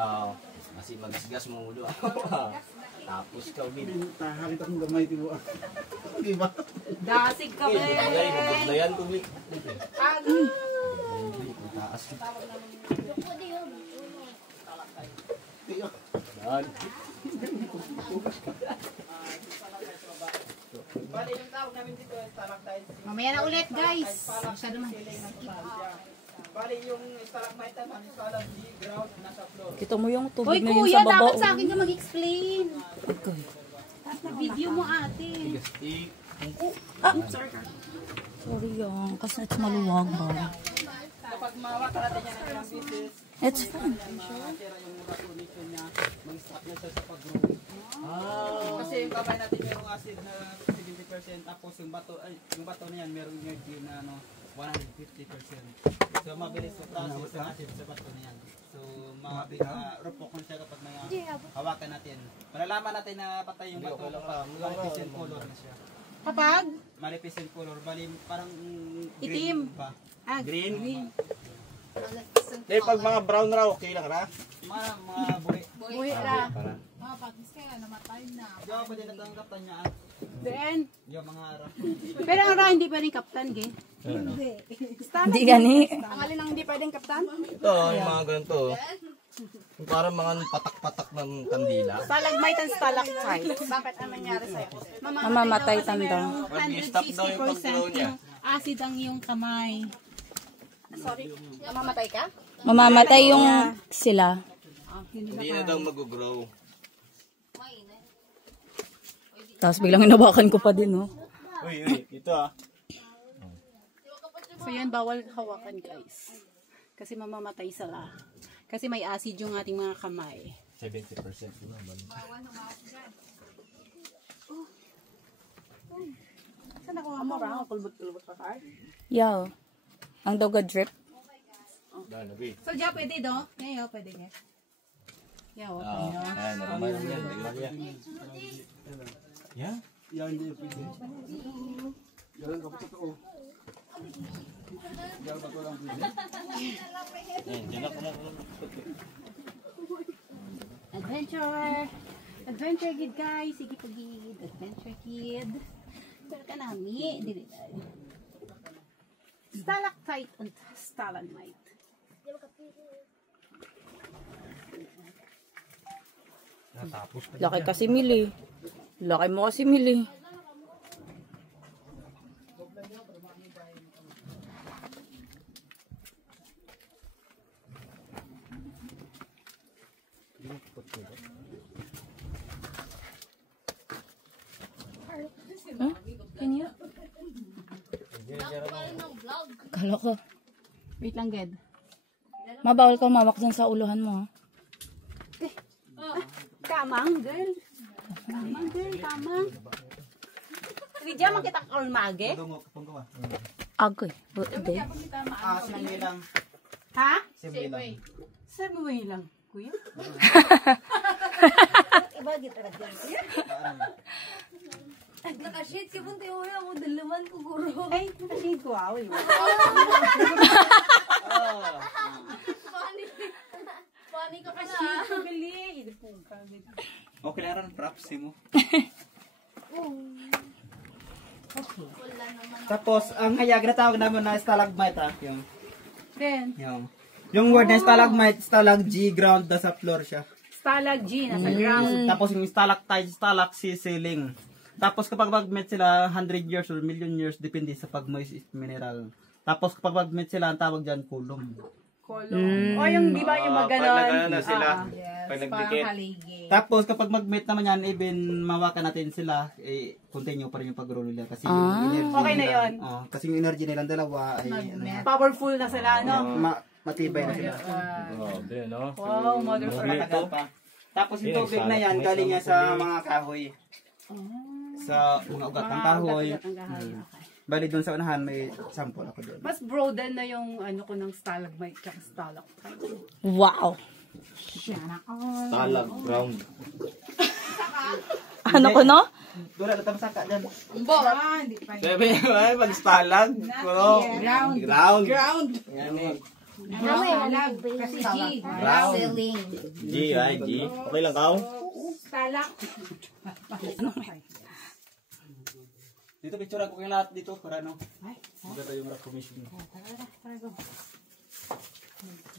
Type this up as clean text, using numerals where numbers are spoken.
Oo. Kasi magasgas mo ulo. Tapos ka, Bin. Tahalit akong gamay, diba? Di ba? Dasig ka, be. Ay, mabuglayan ko, Bin. Taas. Yan. Mamaya na ulit, guys. Masyado man. Bali yung stalagmite naman, stalag G ground nasa floor. Kita mo yung Hoy, tubig na yun kuya, sa baba. dapat sa akin ka mag-explain. Okay. Video mo, ate. Sorry yan. Kasi it's maluwag ba? Kapag mawata natin yan ng ilang pieces, It's fun. tira yung condition niya, mag-stop na siya sa pag-grow. Kasi yung kamay natin merong acid na 70%, tapos yung bato na yan merong energy na 150%. So mabilis sa process ng acid sa bato na yan. So rupok na siya kapag may hawakan natin. Malalaman natin na patay yung bato kapag manipis and color na siya. Kapag? Manipis and color, bali parang Itim. green ba? Green. Eh, pag mga brown raw, okay lang na? Mga buhi. Buhi ra. Mga patis kaya namatay na. Diyo, pwede natanggap niya. Then, Yung mga harap. pero ang ra hindi pwedeng kaptan, ge? Hindi gani. Ang alin ang hindi pwedeng kaptan? Ito, yung mga ganito. Yung parang mga patak-patak ng kandila. Stalagmite and stalactite. Bakit ang nangyari sa'yo? Mamamatay tanda. Pag i-stop daw yung pag-grow niya. Acid ang iyong kamay. Sorry, mamamatay ka? Mamamatay yung sila. Hindi na daw mag-grow. Tapos biglang inabakan ko pa din, no? Uy, ito ah. So yan, bawal hawakan, guys. Kasi mamamatay sila. Kasi may acid yung ating mga kamay. 70% na Saan nakuha mo? Kulbot-kulbot pa ka? Yaw. Ang doga drip. So, diya pwede do? Ngayon, pwede nga. Yaw, Ayan, normal yan. Yeah? Yan, hindi pwede. Yan, kapag totoo. Yan, bago lang pwede. Yan ako na. Adventure! Adventure kid, guys. Sige pag-gid. Adventure kid. Pero ka nami. Dili tayo. Stalactite and stalagmite. Laki kasi Mili. Laki mo kasi Mili. Huh? Kanya? Kala ko. Wait lang, Ged. Mabawal ka umawak dyan sa uluhan mo, ha? Kamang, girl. Kamang, girl. Kamang. Ridya, makita ka ulmage? Agoy. Hindi. Simway lang. Ha? Simway lang. Subway lang, kuya. Nakashade ka punta yung mo dalaman ko guro. Ay, nakashade ko, away. Funny ka pa na. Nakashade ko, gali. Okay lang rin, props mo. Tapos, ang hayag na tawag namin na stalagmite yung Then, yung word na stalagmite, stalag G ground na sa floor siya. stalag G, nasa ground. Tapos yung stalactite, stalag C ceiling. Tapos kapag mag-met sila 100 years or million years, depende sa pag-moist mineral. Tapos kapag mag-met sila, ang tawag dyan, column. O yung, di ba yung maganon? na sila. Yes, Pag parang nagdikit. haligi. Tapos kapag mag-met naman yan, even mawakan natin sila, continue pa rin yung pag-grow nila. Kasi yung energy Okay na nila, yun. kasi yung energy nilang dalawa ay Powerful na sila, no? matibay na sila. Grabe, no? Wow, motherfucker. Matagal pa. Tapos yung tubig na yan, galing yan sa mga kahoy. Sa mga ugat ng kahoy. Bali doon sa unahan, may sample ako doon. Mas broaden na yung ano ko ng stalagmite at stalactite. Wow. Talag, ground. Ano ko, no? Wala na tamasaka dyan. Sabi, ay, pag stalag. Ground. Ground. Ground. Ground. Yan eh. Talag. Kasi G. Round. Selling. G, ay, G. Okay lang, Kao? Talak. Dito picture ako kayo lahat dito para ano. Maganda yung recognition.